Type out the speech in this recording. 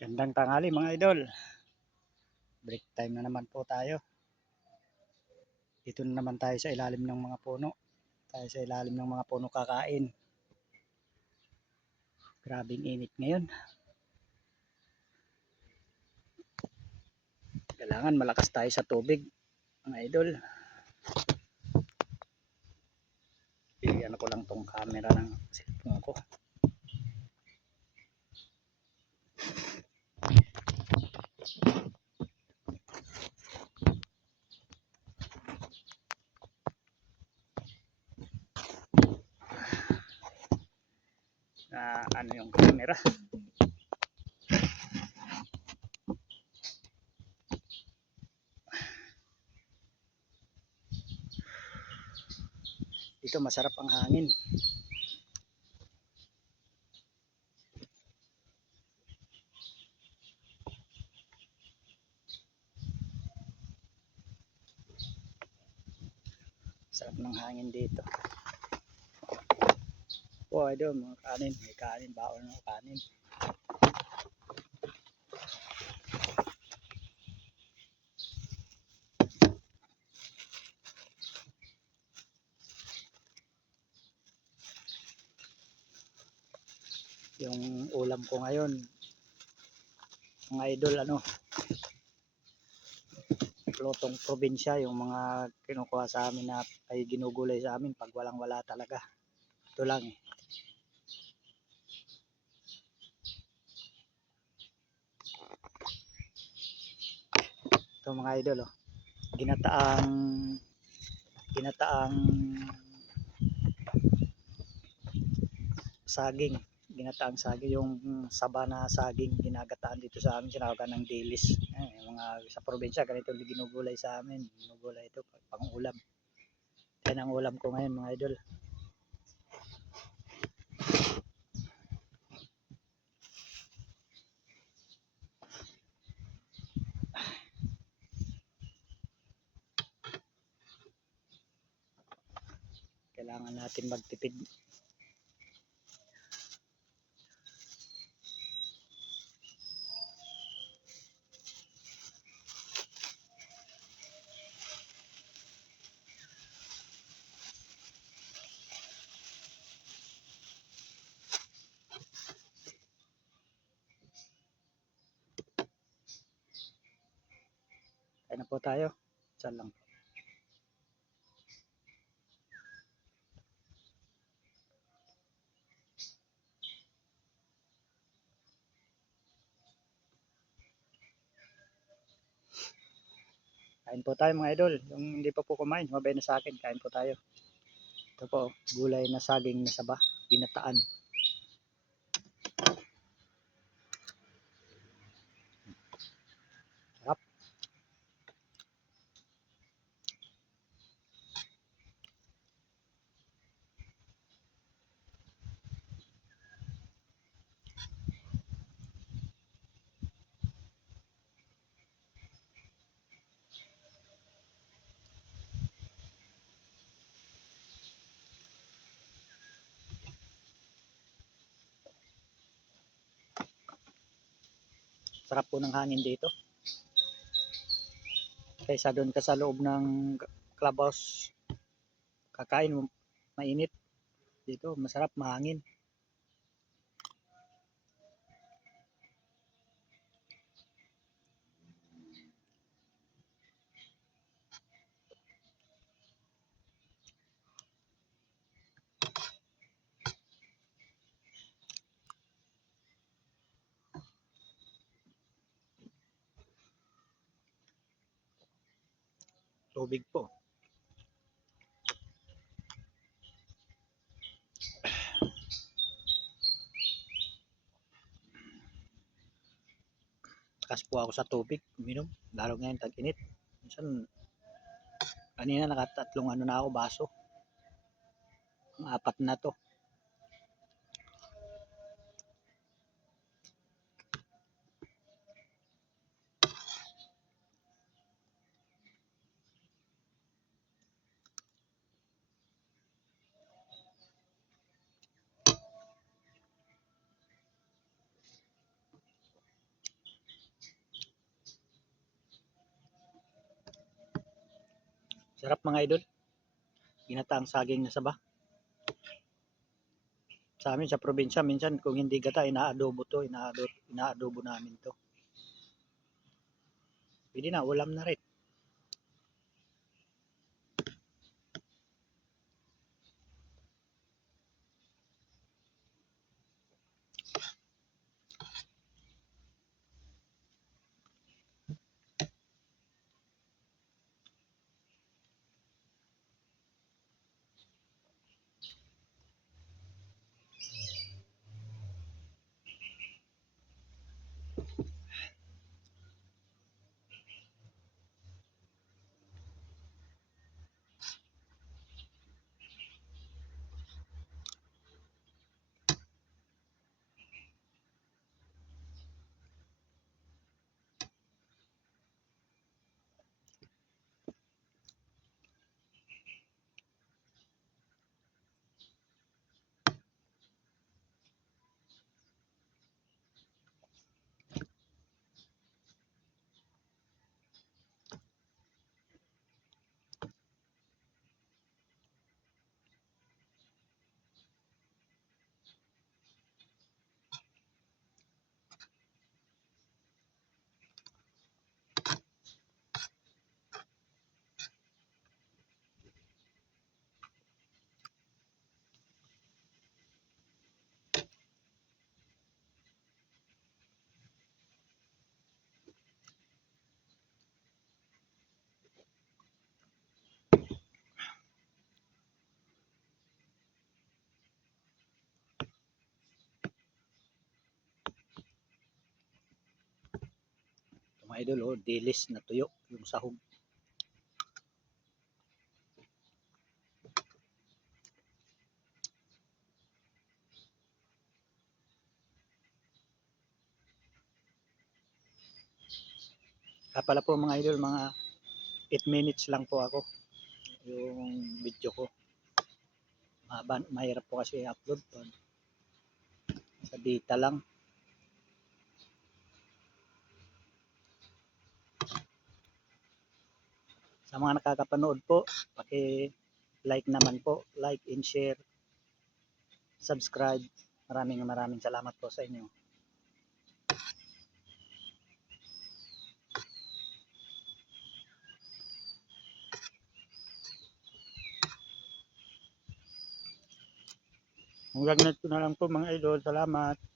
Gandang tanghali mga idol. Break time na naman po tayo. Dito na naman tayo sa ilalim ng mga puno. Tayo sa ilalim ng mga puno kakain. Grabing init ngayon. Kailangan malakas tayo sa tubig mga idol. Ano ko lang tong camera ng cellphone ko. Ano yung camera? Dito masarap ang hangin. Sarap ng hangin dito. Oh, idol, mga kanin. May kanin, baon ng kanin. Yung ulam ko ngayon, mga idol, lutong probinsya, yung mga kinukuha sa amin na ay ginugulay sa amin pag walang wala talaga. Ito lang eh. Ito mga idol, oh. Ginataang saging. Ginataang saging, yung saba na saging ginagataan dito sa amin, sinawagan ng dilis. Mga sa probinsya ganito ginugulay sa amin. Ginugulay ito pang ulam. Yan ang ulam ko ngayon mga idol. Kailangan natin magtipid. Kaya na po tayo. Saan lang. Kain po tayo mga idol. Yung hindi pa po kumain, mabay na sa akin. Kain po tayo. Ito po, gulay na saging na saba. Ginataan. Sarap. Sarap po ng hangin dito. Kaysa doon ka sa loob ng clubhouse, kakain mo, mainit. Dito, masarap, mahangin. Tubig po. Takas po ako sa tubig, uminom. Lalo ngayon tag-init. Minsan, kanina nakatatlong na ako baso. Ang apat na to. Sarap mga idol. Ginataang saging na saba. Sa amin sa probinsya, minsan kung hindi gata, inaadobo to. Inaadobo namin to. Pwede na, ulam na rin. Mga idol, oh, dilis na tuyo yung sahog. Pala po mga idol, mga 8 minutes lang po ako yung video ko. Mahirap po kasi i-upload po. Sa data lang. Sa mga nakakapanood po, paki-like naman po, like and share, subscribe. Maraming salamat po sa inyo. Hanggang nito na lang po mga idol. Salamat.